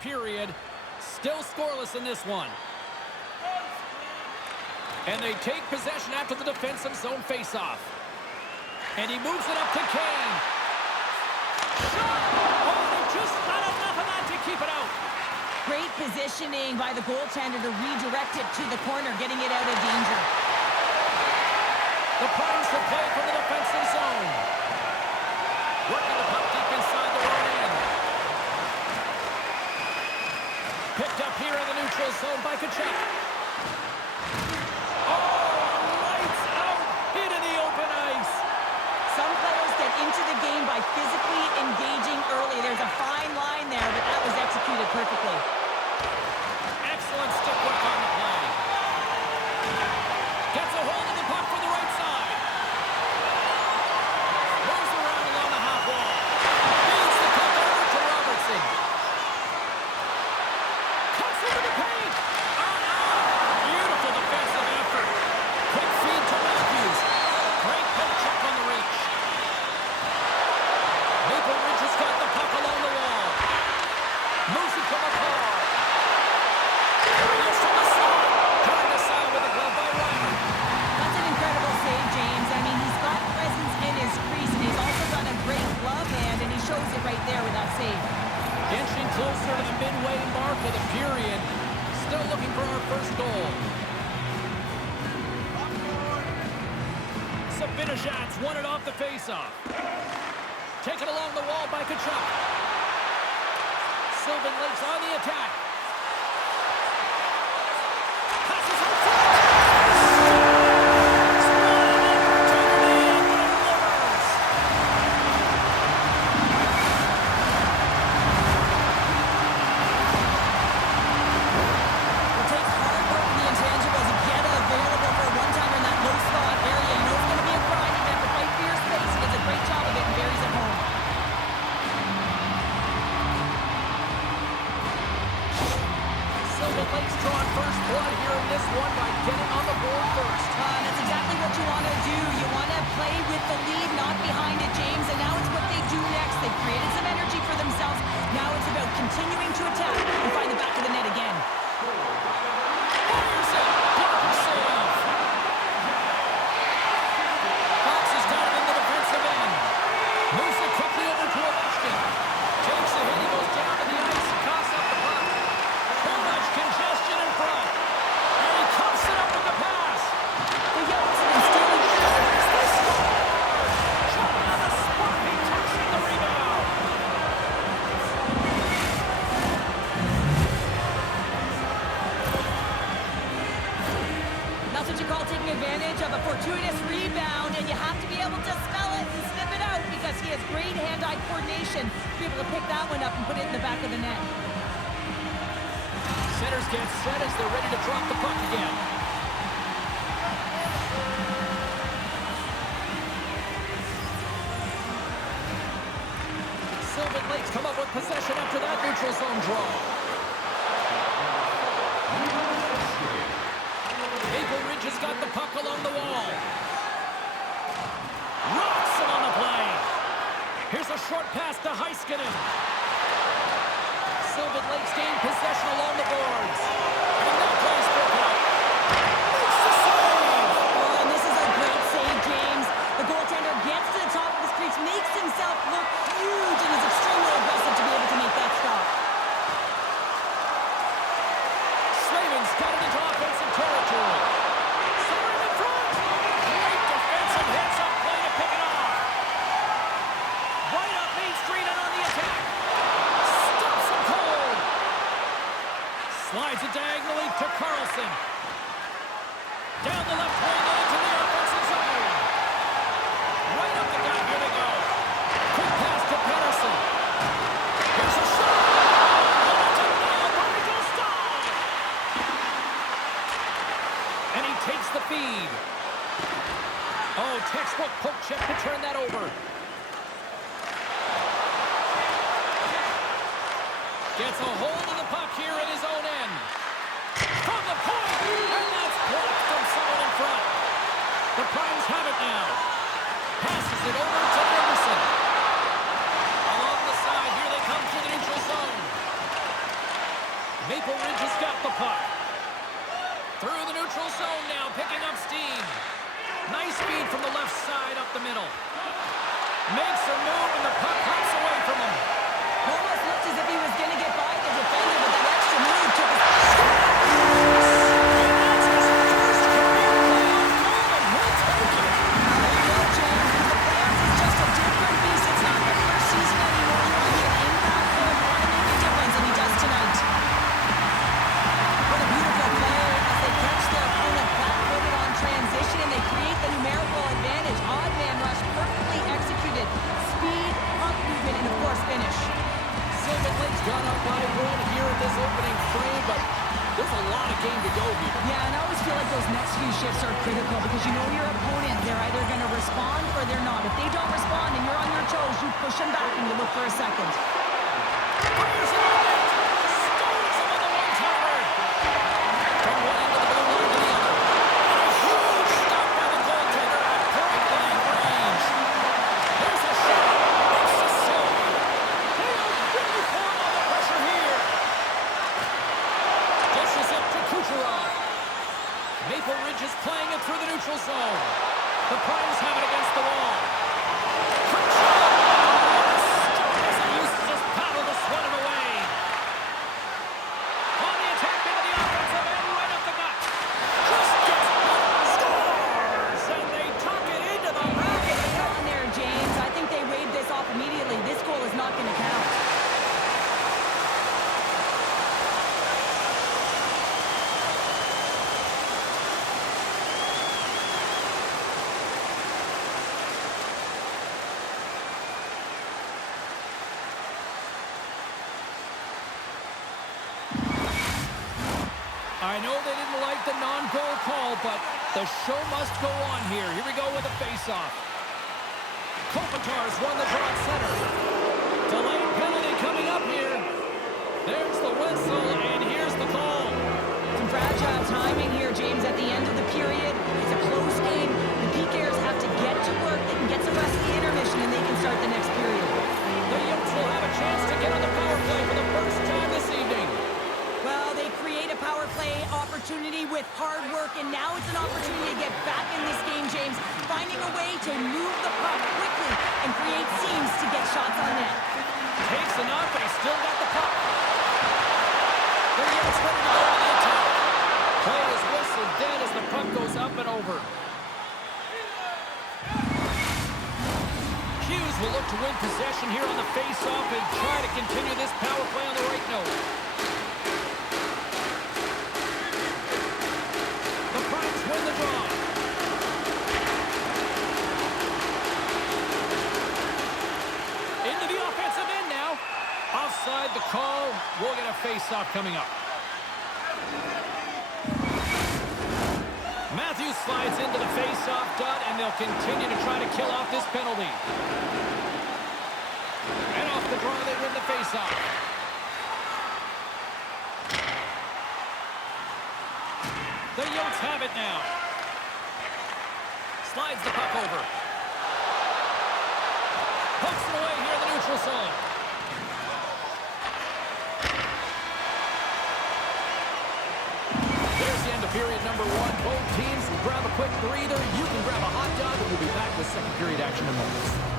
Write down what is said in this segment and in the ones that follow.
period. Still scoreless in this one. And they take possession after the defensive zone faceoff. And he moves it up to Kane. Shot! Oh, they just not enough of that to keep it out. Great positioning by the goaltender to redirect it to the corner, getting it out of danger. The Pines will play from the defensive zone. Working the puck deep inside the own end. Picked up here in the neutral zone by Kachuk. Into the game by physically engaging early. There's a fine line there, but that was executed perfectly. Excellent stick work on the play. Gets a hold of the puck from the right side. Moves around along the half wall. Feeds the puck over to Robertson. Cuts into the paint. Beautiful defensive effort. Quick feed to Matthews. Great poke check on the reach. Maple Ridge has got the puck along the wall. Moves it to McCall. Here he is from the slot. Turned aside with a glove by Ryder. That's an incredible save, James. I mean, he's got presence in his crease, and he's also got a great glove hand, and he shows it right there with that save. Inching closer to the midway mark of the period. Still looking for our first goal. Sabinishad's won it off the faceoff. Taken along the wall by Kachuk. Sylvan Lake's on the attack. Passes up front. It takes hard work in the intangibles to get available for a one-timer in that low slot area. You know it's going to be a grind. You have to fight for your space. He does a great job of it and buries it home. Sylvan Lake's drawing first blood here in this one by getting on the board first. That's exactly what you want to do. You want to play with the lead, not behind it, James. And now it's what they do next. They've created some energy for themselves. Now it's about continuing to attack and find the back of the net again. Fires it. Block save. Fox has got it in the defensive end. Moves it quickly over to Ovechkin. Takes a hit. He goes down to the ice. Coughs up the puck. Too much congestion in front. And he coughs it up with the pass. The Yotes have been stealing shots. They score. Shot on the spot. He takes in the rebound. That's what you call taking advantage of a fortuitous rebound, and you have to be able to smell it and sniff it out because he has great hand-eye coordination to be able to pick that one up and put it in the back of the net. Centers get set as they're ready to drop the puck again. Sylvan Lake's come up with possession after that neutral zone draw. Maple Ridge has got the puck along the wall. Rocks him on the play. Here's a short pass to Heiskanen. Sylvan Lake's gained possession along the boards. And that plays broken up. Makes the save. Oh, and this is a great save, James. The goaltender gets to the top of his crease, makes himself look huge, and is extremely aggressive to be able to make that stop. Slavin's got it into offensive territory. Someone in front. Great defensive hits up play to pick it off. Right up Main Street and on the attack. Stops him cold. Slides it diagonally to Carlson. Down the left wing into the offensive zone. Right up the gut. Here they go. Quick pass to Pedersen. Here's a shot. And he takes the feed. Oh, textbook poke check to turn that over. Gets a hold of the puck here at his own end. From the point, and that's blocked from someone in front. The Pines have it now. Passes it over to Anderson. Along the side, here they come to the neutral zone. Maple Ridge has got the puck. Through the neutral zone now, picking up steam. Nice speed from the left side up the middle. Makes a move, and the puck hops away from him. Almost looked as if he was going to get by the defender, but that extra move took his... Got up by one here in this opening frame, but there's a lot of game to go here. Yeah, and I always feel like those next few shifts are critical because you know your opponent, they're either going to respond or they're not. If they don't respond and you're on your toes, you push them back and you look for a second. Fires it on net. Scores him on the one-timer. From one end of the blue line to the other. And a huge stop by the goaltender at point-blank range. There's a shot. Makes a save. They are really pulling on the pressure here. Dishes it to Kucherov. Maple Ridge is playing it through the neutral zone. The Primes have it against the wall. Kucherov! As he uses his power to sweat it away. On the attack into the offensive end, right up the gut. Just gets scores! And they tuck it into the back of the net. On there, James. I think they waved this off immediately. This goal is not going to count. I know they didn't like the non-goal call, but the show must go on here. Here we go with a face-off. Kopitar's won the draw at center. Delayed penalty coming up here. There's the whistle, and here's the call. Some fragile timing here, James, at the end of the period. It's a close game. The PKers have to get to work. They can get some rest of the intermission, and they can start the next period. The Yotes will have a chance to get on the power play for the first time this evening. Well, they create a power play opportunity with hard work, and now it's an opportunity to get back in this game, James, finding a way to move the puck quickly and create seams to get shots on net. Takes a knock, but he's still got the puck. The Yotes ready to go on the attack. Play is whistled dead as the puck goes up and over. Hughes will look to win possession here on the face-off and try to continue this power play on the right note. Win the draw. Into the offensive end now. Offside the call. We'll get a face-off coming up. Matthews slides into the face-off dot, and they'll continue to try to kill off this penalty. And off the draw, they win the face-off. The Yotes have it now. Slides the puck over. Pokes it away here in the neutral zone. There's the end of period number one. Both teams will grab a quick breather. You can grab a hot dog, and we'll be back with second period action in moments.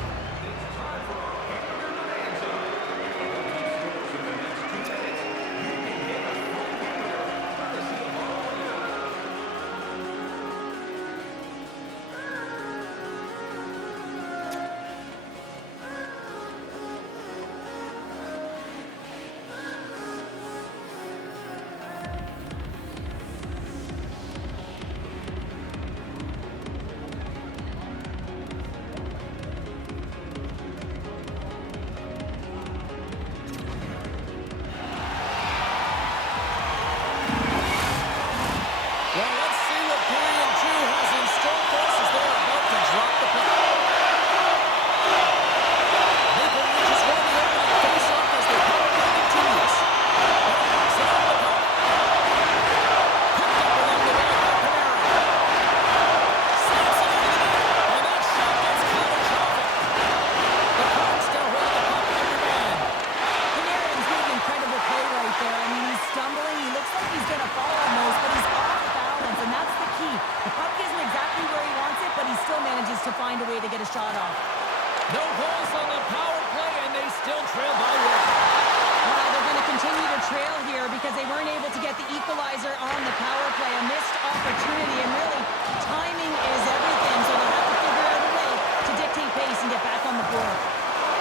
get the equalizer on the power play. A missed opportunity, and really, timing is everything, so they'll have to figure out a way to dictate pace and get back on the board.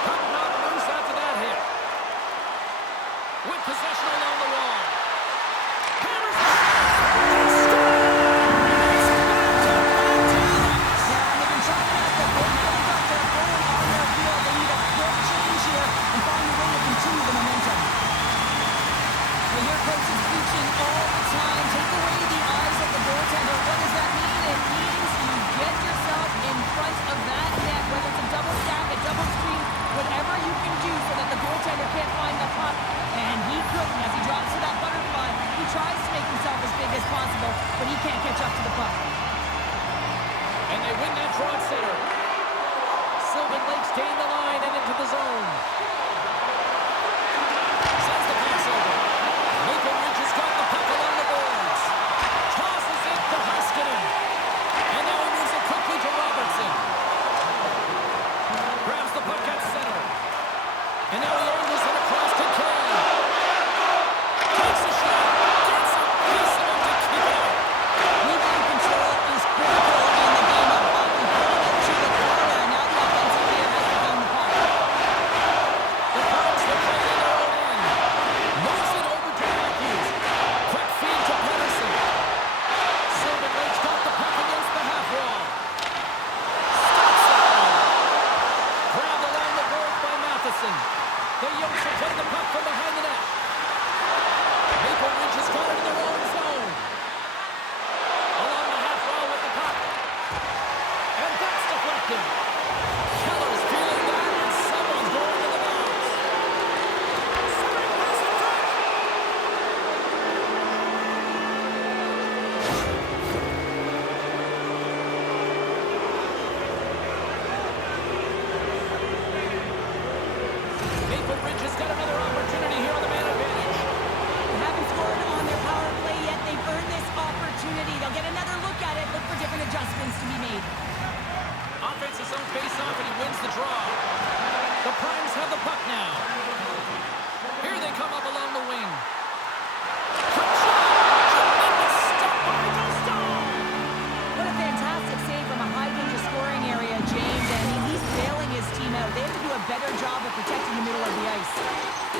Coming out loose after that hit. With possession along the wall. Hammers the shot. They score! It's back-to-back. Yeah, and they've been trying out the big got their goal on their field. They need a quick change here and find a way to continue the momentum. Well, your coach is preaching all the time. Take away the eyes of the goaltender. What does that mean? It means you get yourself in front of that net, whether it's a double stack, a double screen, whatever you can do so that the goaltender can't find the puck. And he couldn't as he drops to that butterfly. He tries to make himself as big as possible, but he can't catch up to the puck. And they win that draw at center. Sylvan Lakes gain the line and into the zone. Sends the pass over. Maple Ridge has got the puck along the boards. Tosses it to Huskinen. And now he moves it quickly to Robertson. Grabs the puck at center. And now he angles it across to Kane. Takes a shot. Gets a piece of it to keep it out. Moving control is critical in the game of hockey. Putting it to the corner. Now the offensive player has to gain the puck. The Pirates will play in their own end. Moves it over to Matthews. Quick feed to Pedersen. Sylvan Lakes got the puck against the half wall. Stops that one. Grabbed along the boards by Matheson. The Yotes will play the puck from behind the net. Maple Ridge has got it in their own zone. Along the half wall with the puck. And that's deflected. Keller's feeling that, and someone's going to the box. Centering pass in front. Maple Ridge has got another opportunity here on the man advantage. They haven't scored on their power play yet. They've earned this opportunity. They'll get another look at it, look for different adjustments to be made. Offense's own face-off, and he wins the draw. The Primes have the puck now. Here they come up along the wing. Quick shot! Tremendous stop by Gaston! What a fantastic save from a high-danger scoring area, James. I mean, he's bailing his team out. They have to do a better job of protecting the middle of the ice.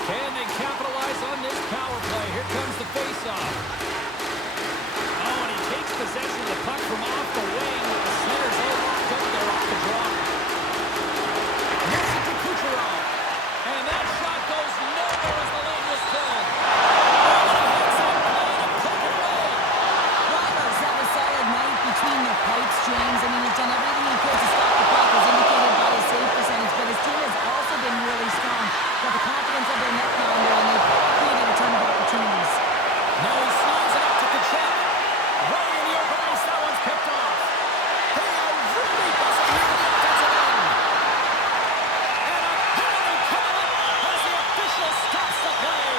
Can they capitalize on this power play? Here comes the face-off. Oh, and he takes possession of the puck from off the wing. The center's all locked up there off the draw. Moves it to Kucherov. And that shot goes nowhere as the lane was filled. Oh, and he hits that plane and took it away. Roberts had a solid night between the pipes, James. I mean, he's done everything he could to stop the puck, as indicated by his save percentage, but his team has also been really strong. Got the confidence of their netminder, and they've created a ton of opportunities. Now he slings it up to Kachuk. Right in the open ice, that one's picked off. They are really busting here in the offensive end. And a penalty coming up as the official stops the play.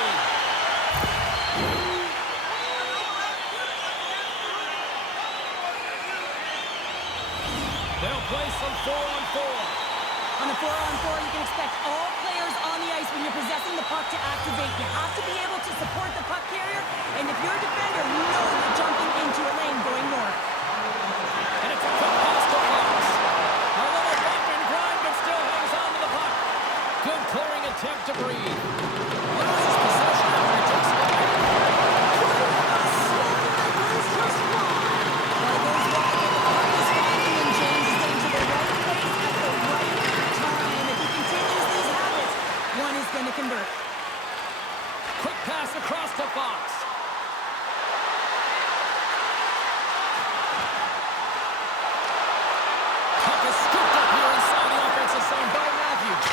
They'll play some 4-on-4. On a 4-on-4, you can expect all players on the ice when you're possessing the puck to activate. You have to be able to support the puck carrier, and if you're a defender, you know you're jumping into a lane going north. And it's a quick pass to Fox. A little bump and grind, but still hangs on to the puck. Good clearing attempt to breathe. Loses possession after he takes it away. Just wide. Well, it goes wide, but the puck is finding him, James. He's getting to the right place at the right time. If he continues these habits, one is going to convert. Quick pass across to Fox. Puck is scooped up here inside the offensive zone by Matthews.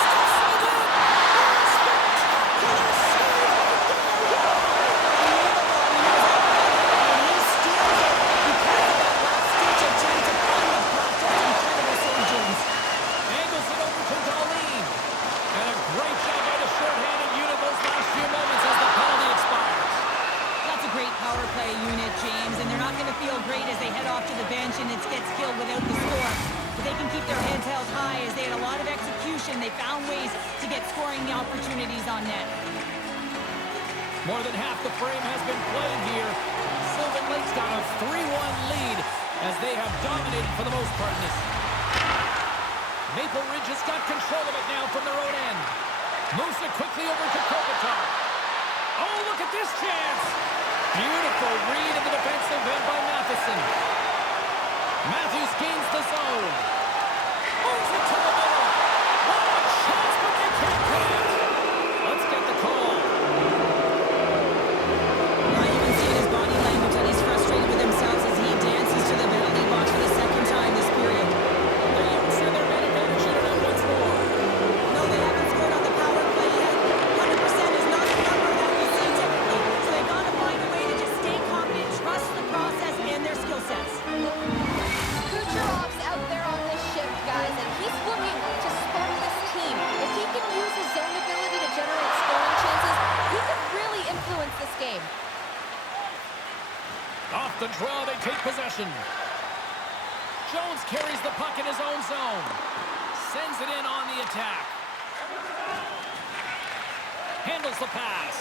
Stops it again. Spectacular save right there. And he steals it because of that last-ditch attempt to find the puck. That's incredible save, James. Angles it over to Darlene. And a great job by the short-handed unit those last few moments as the penalty expires. That's a great power play unit, James, and they're not going to feel great as they head off to the bench and it gets killed without the score. But they can keep their heads held high as they had a lot of execution. They found ways to get scoring opportunities on net. More than half the frame has been played here. Sylvan Lake's got a 3-1 lead as they have dominated for the most part in this. Maple Ridge has got control of it now from their own end. Moves it quickly over to Kopitar. Oh, look at this chance. Beautiful read in the defensive end by Matheson. Matthews gains the zone. Moves it to the middle. What a chance, but they can't get it. Let's get the call. Now you can see in his body language that he's frustrated with himself as he dances to the penalty box for the second time this period. The Utes have their man advantage in it out once more. No, they haven't scored on the power play yet. 100% is not the number that we see typically. So they've got to find a way to just stay confident, trust the process and their skill sets. Kucherov's out there on this shift, guys, and he's looking to spark this team. If he can use his zone ability to generate scoring chances, he can really influence this game. Off the draw, they take possession. Jones carries the puck in his own zone. Sends it in on the attack. Handles the pass.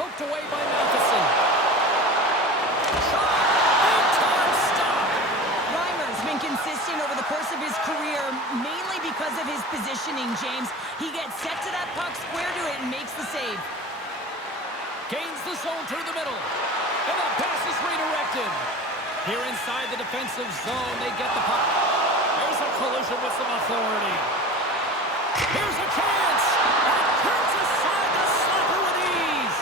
Poked away by Matheson. Shot! Big time stop! Reimer's been consistent over the course of his career, mainly because of his positioning, James. He gets set to that puck, square to it, and makes the save. Gains the zone through the middle. And that pass is redirected. Here inside the defensive zone, they get the puck. There's a collision with some authority. Here's a chance. And turns aside the slapper with ease.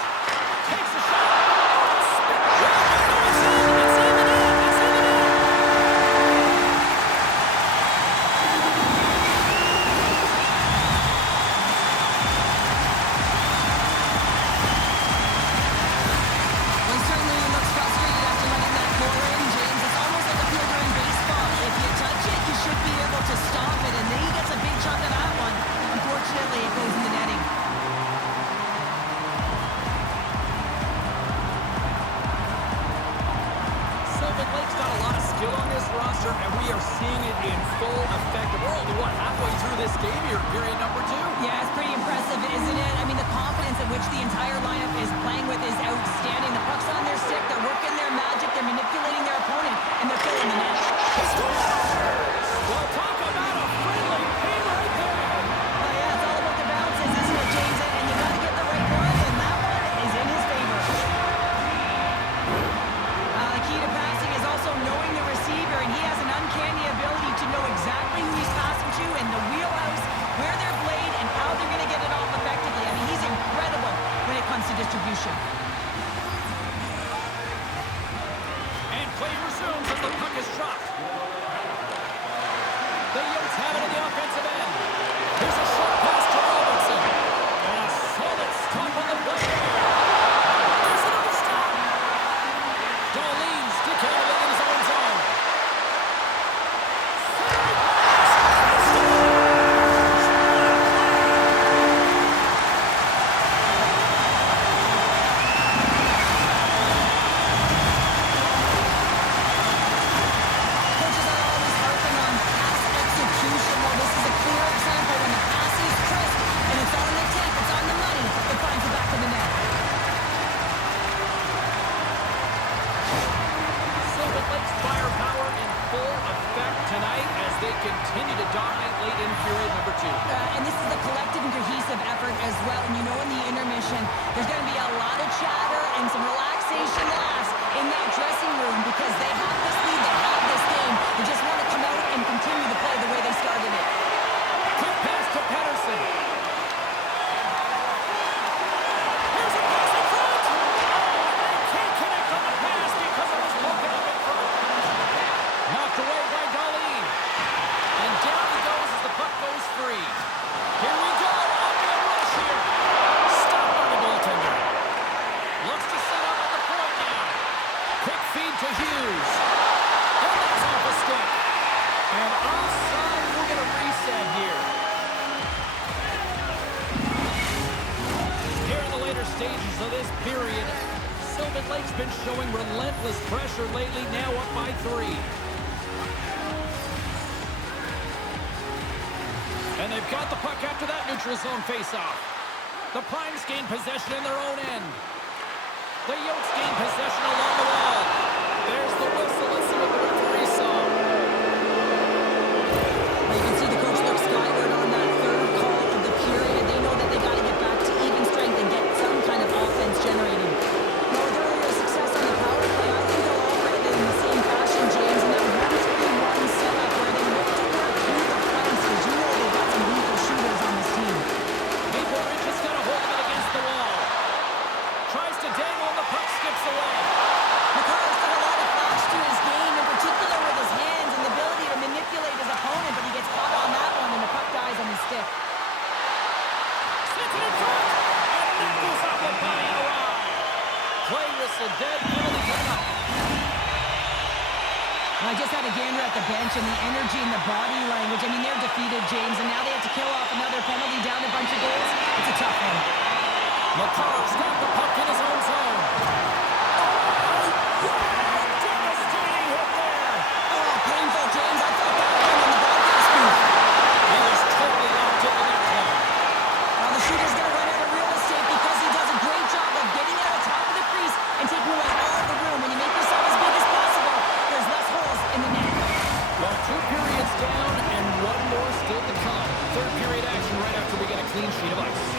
Takes a shot. It's in. It's in the net. It's in the net. Well, certainly he looks frustrated after letting that go in, James. It's almost like a fielder in baseball. If you touch it, you should be able to stop it, and then he gets a big chunk of that one. Unfortunately, it goes in the netting. Sylvan Lake's got a lot of skill on this roster, and we are seeing it in full effect. We're only, halfway through this game here, period number 2. Yeah, it's pretty impressive, isn't it? I mean, the confidence in which the entire lineup is playing with is outstanding. The puck's on their stick, they're working their magic, they're manipulating their opponent, and they're filling the net. Well, talk about a friendly game right there. Oh, yeah, it's all about the bounces, isn't it, James? And you got to get the right one, and that one is in his favor. The key to passing is also knowing the receiver, and he has an uncanny ability to know exactly who he's passing to and the wheelhouse, where they're played, and how they're going to get it off effectively. I mean, he's incredible when it comes to distribution. And play resumes as the puck is dropped. The Utes have it in the offensive end. Here's a short pass to Robertson. And a solid stop on the play there. There's another stop. Darlene sticking it in his own zone. Coaches are always harping on pass execution. Well, this is a clear example when the pass is crisp and it's on the tape, it's on the money, it finds the back of the net. Sylvan Lake's firepower in full effect tonight as they continue to dominate late in period number 2. And this is a collective and cohesive effort as well. And you know in the intermission, there's going to be a lot of chatter and some relaxation laughs in that dressing room because they have this lead, they have this game. They just want to come out and continue to play the way they started it. Quick pass to Pettersson. Here's a pass in front. They can't connect on the pass because it was broken up in front. Knocked away by Darlene. And down he goes as the puck goes free. Here we go. Up in a rush here. Stopped by the goaltender. Looks to set up at the point now. Quick feed to Hughes. And that's off a stick. And offside, we're going to reset here. Here in the later stages of this period, Sylvan Lake's been showing relentless pressure lately, now up by 3. And they've got the puck after that neutral zone faceoff. The Primes gain possession in their own end. The Yotes gain possession along the wall. There's the whistle. Let's see what the referee saw. Well, you can see the coach look skyward on that third call of the period. They know that they got to get back to even strength and get some kind of offense generated. Now, with earlier success on the power play, I think they'll operate in the same fashion, James, and that 1-3-1 setup where they look to work through the flanks, because you know they've got some lethal shooters on this team. Maple Ridge has got a hold of it against the wall. Tries to dangle and the puck skips away. McCarr's got a lot of flash to his game, in particular with his hands and the ability to manipulate his opponent, but he gets caught on that one and the puck dies on his stick. Sends it in front. And that goes off the body and awry. Play whistle dead. Penalty coming up. I just had a gander at the bench and the energy and the body language. I mean, they're defeated, James, and now they have to kill off another penalty, down a bunch of goals. It's a tough one. McCarr's got the puck in his own zone. Devastating hit there. Oh, painful, James. I felt that one in the broadcast booth. He was totally locked into that one. Well, the shooter's going to run out of real estate because he does a great job of getting out of top of the crease and taking away all the room. When you make yourself as big as possible, there's less holes in the net. Well, 2 periods down and 1 more still to come. Third period action right after we get a clean sheet of ice.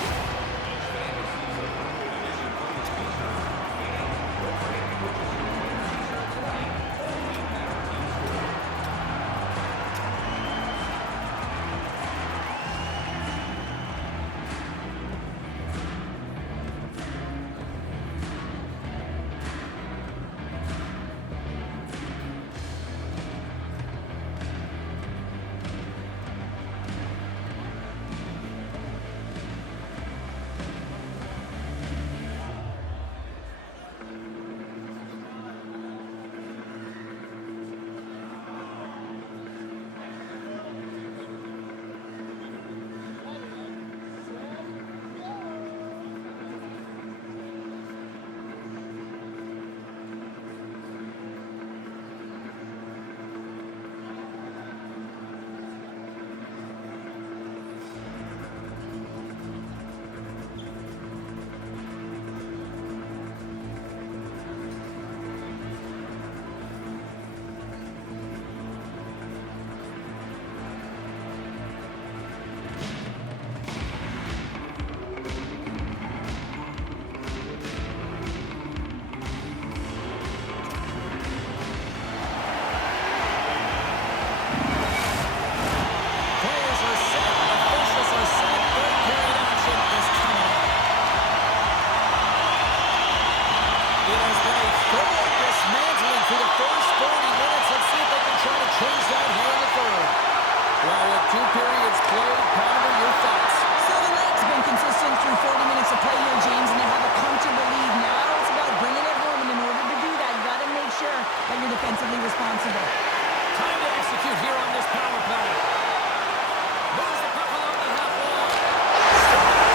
defensively responsible. Time to execute here on this power play. Moves the puck along the half wall. And it's so important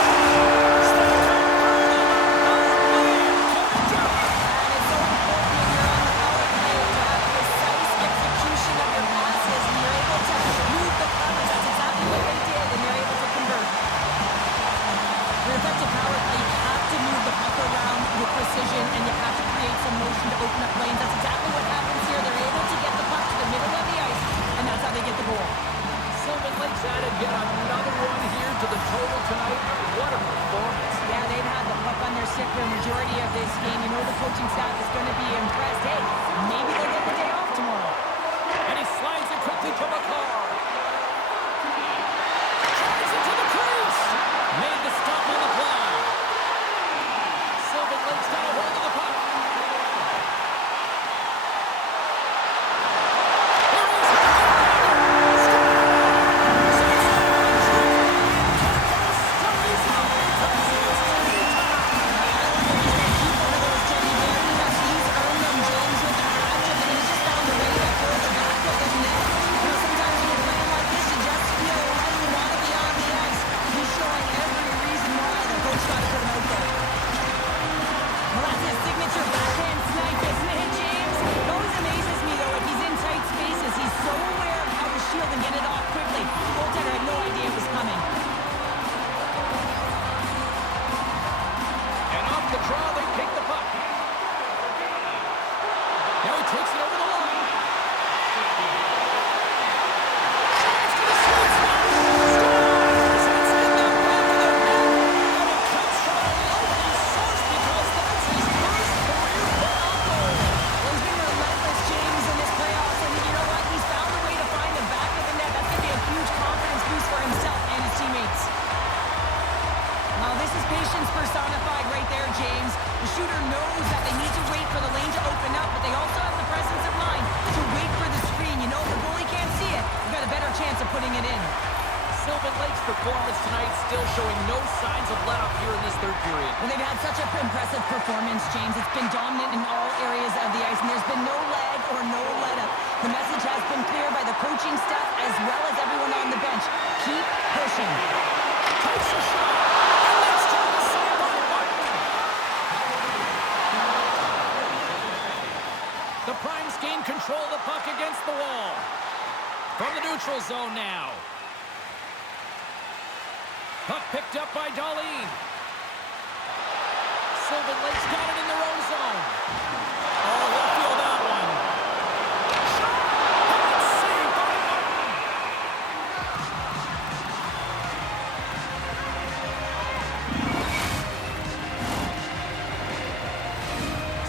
when you're on the power play to have precise execution of your passes, and you're able to move the covers. That's exactly what they did, and they're able to convert. For an effective power play, you have to move the puck around with precision, and you have to create some motion to open up lanes. That's exactly what happens here. They're able to get the puck to the middle of the ice, and that's how they get the goal. Sylvan Lake's added yet another one here to the total tonight. What a performance. Yeah, they've had the puck on their stick for a majority of this game. You know the coaching staff is going to be impressed. Hey, maybe they'll get the day off tomorrow. And he slides it quickly to McCarr. Drives it to the crease. Made the stop on the play. Sylvan Lake's got a hold of the puck. Sometimes you knows that they need to wait for the lane to open up, but they also have the presence of mind to wait for the screen. You know, if the goalie can't see it, you've got a better chance of putting it in. Sylvan Lake's performance tonight still showing no signs of let-up here in this third period. Well, they've had such an impressive performance, James. It's been dominant in all areas of the ice, and there's been no lag or no let-up. The message has been clear by the coaching staff as well as everyone on the bench. Keep pushing. Takes a shot, and that's turned aside by Martin. The Primes gain control of the puck against the wall. From the neutral zone now. Puck picked up by Darlene. Sylvan Lake's got it in their own zone. Oh, he'll feel that one. Shot! And saved by Martin.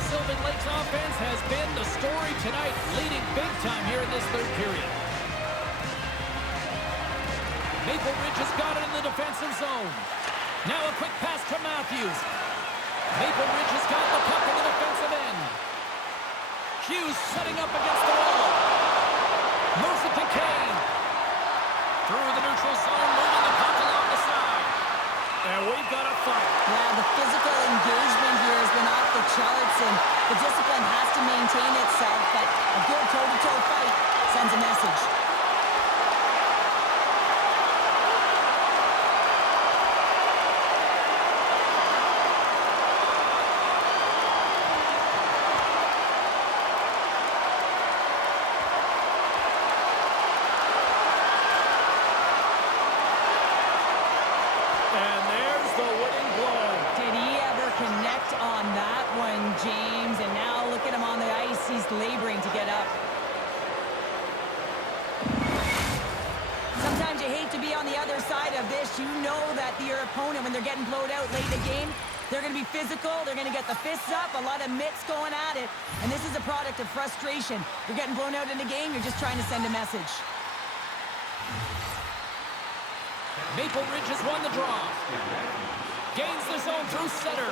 Sylvan Lake's offense has been the story tonight, leading big time here in this third period. Maple Ridge has got it in the defensive zone. Now a quick pass to Matthews. Maple Ridge has got the puck in the defensive end. Hughes setting up against the wall. Moves it to Kane. Through the neutral zone, moving the puck along the side. And we've got a fight. Yeah, the physical engagement here has been off the charts, and the discipline has to maintain itself, but a good toe-to-toe fight sends a message. James, and now look at him on the ice. He's laboring to get up. Sometimes you hate to be on the other side of this. You know that your opponent, when they're getting blowed out late in the game, they're going to be physical. They're going to get the fists up, a lot of mitts going at it. And this is a product of frustration. You're getting blown out in the game. You're just trying to send a message. Maple Ridge has won the draw. Gains the zone through center.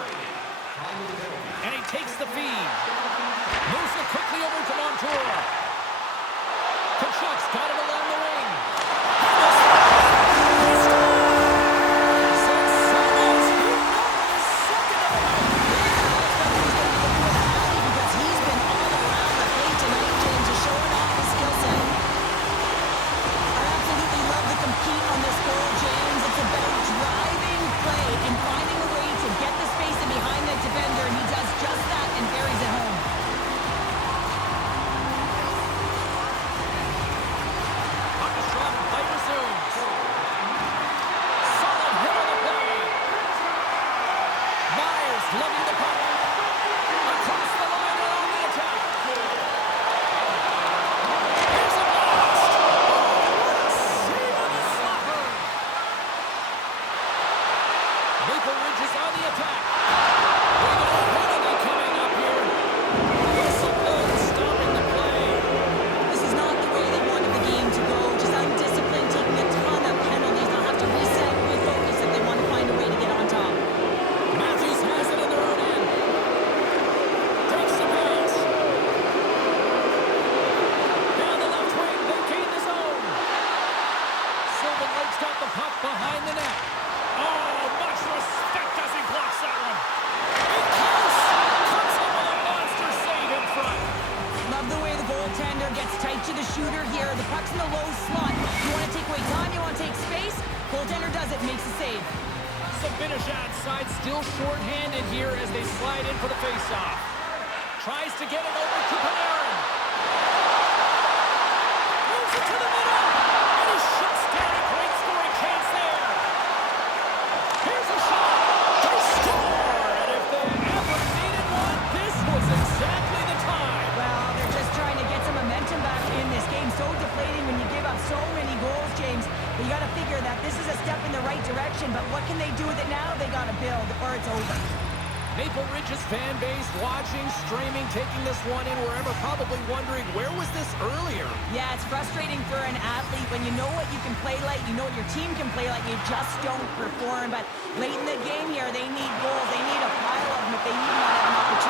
And he takes the feed. Moves it quickly over to Montour. Kachuk's got it along the wing. Because he's been all around the plate tonight, James, just showing off his skill set. I absolutely love the compete on this goal, James. It's about driving play and finding a way to get the space in behind the defender, and he does just that and buries it home. Puck is dropped, play resumes. Solid hit on the play. Myers lugging the puck. Across the line and on the attack. Here's a blast. Oh, what a save on the slapper. Maple Ridge is on the attack. We got a penalty coming up here. Whistle blows, stopping the play. This is not the way they wanted the game to go. Just undisciplined, taking a ton of penalties. They'll have to reset and refocus if they want to find a way to get on top. Matthews has it in their own end. Takes the pass. Down the left wing, they gain the zone. Sylvan Lake's got the puck behind the net. Oh, much respect as he blocks that one. In close. Comes up with a monster save in front. Love the way the goaltender gets tight to the shooter here. The puck's in the low slot. You want to take away time, you want to take space. Goaltender does it, makes the save. Sabinishad's side still short-handed here as they slide in for the face-off. Tries to get it over to Panarin. Moves it to the middle. And he shuts down a great scoring chance there. Here's a shot. They score. And if they ever needed one, this was exactly the time. Well, they're just trying to get some momentum back in this game. So deflating when you give up so many goals, James. But you got to figure that this is a step in the right direction. But what can they do with it now? They got to build or it's over. Maple Ridge's fan base watching, streaming, taking this one in wherever, probably wondering, where was this earlier? Yeah, it's frustrating for an athlete when you know what you can play like, you know what your team can play like, you just don't perform. But late in the game here, they need goals. They need a pile of them if they even want to have an opportunity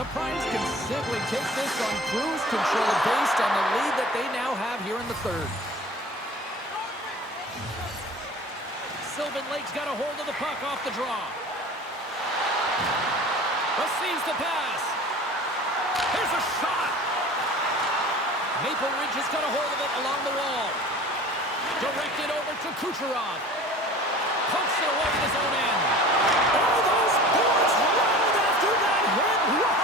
The Primes can simply take this on cruise control based on the lead that they now have here in the third. Sylvan Lake's got a hold of the puck off the draw. Receives the pass. Here's a shot. Maple Ridge has got a hold of it along the wall. Directed over to Kucherov. Pokes it away in his own end. Oh, those boards rattled after that hit. Wow!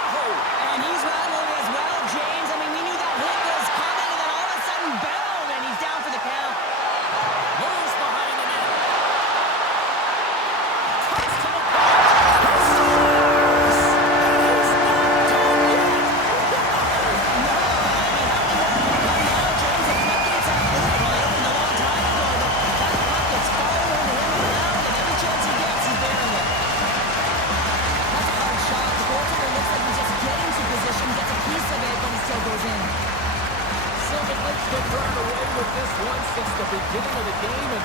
And he's rattling as well, James. I mean, we knew that hit was coming, and then all of a sudden, boom, and he's down for the count. Moves behind the net. Cuts to the puck. He scores! He's not done yet. Sylvan Lake's been turned away with this one since the beginning of the game, and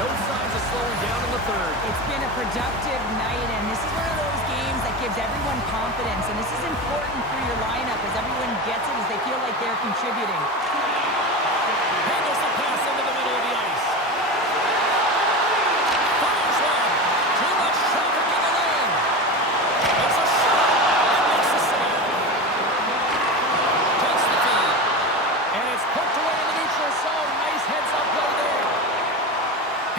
no signs of slowing down in the third. It's been a productive night, and this is one of those games that gives everyone confidence, and this is important for your lineup as everyone gets it, as they feel like they're contributing. Handles the pass into the middle of the ice. Fires one. Too much traffic in the lane. It's a shot and makes the save. Takes the feed. And it's poked away in the neutral zone. Nice heads-up play there.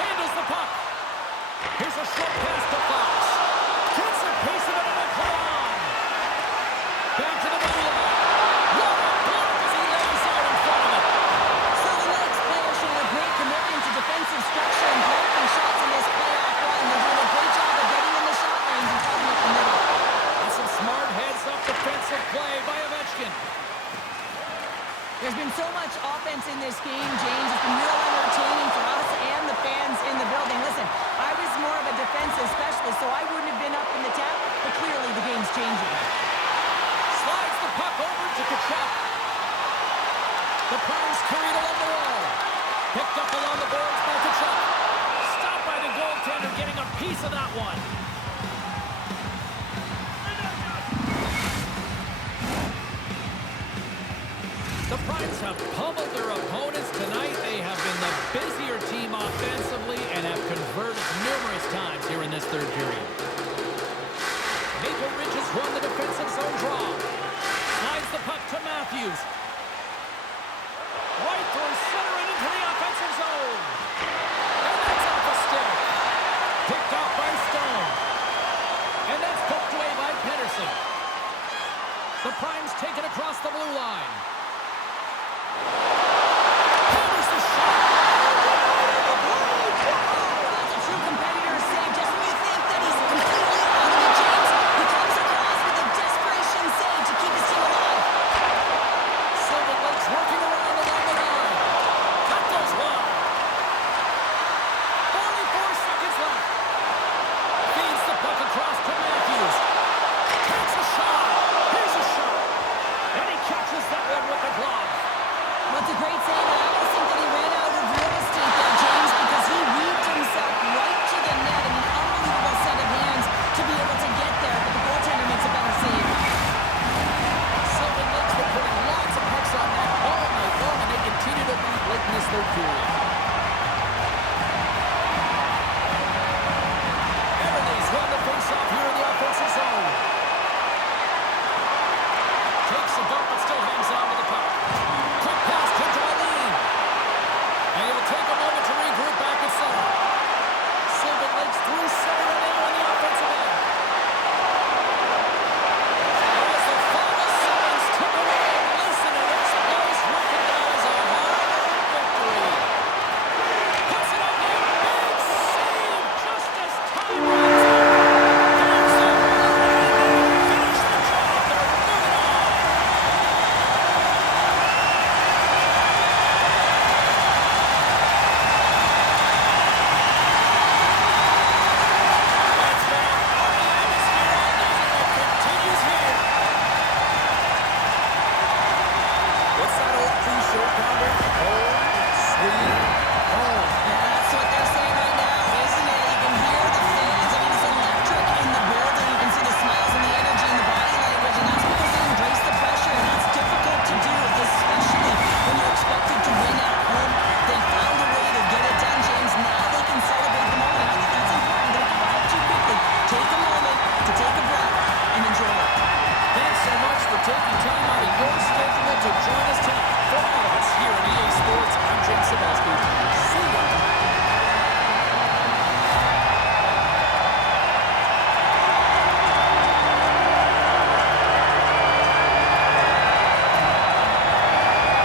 Handles the puck. Here's a short pass to Fox. Gets a piece of it and a play on. Back to the blue line. What a block as he lays out in front of it. Sylvan Lake's players showing a great commitment to defensive structure and blocking shots in this playoff run. They're doing a great job of getting in the shot range and cutting up the middle. That's some smart heads-up defensive play by Ovechkin. There's been so much offense in this game, James. It's been real entertaining for us and the fans in the building. Listen, I was more of a defensive specialist, so I wouldn't have been up in the tap, but clearly the game's changing. Slides the puck over to Kachuk. The Primes carried along the wall. Picked up along the boards by Kachuk. Stopped by the goaltender, getting a piece of that one. The Primes have pummeled their opponents tonight. They have been the busier team offensively and have converted numerous times here in this third period. Maple Ridge has won the defensive zone draw. Slides the puck to Matthews. Right through center and into the offensive zone.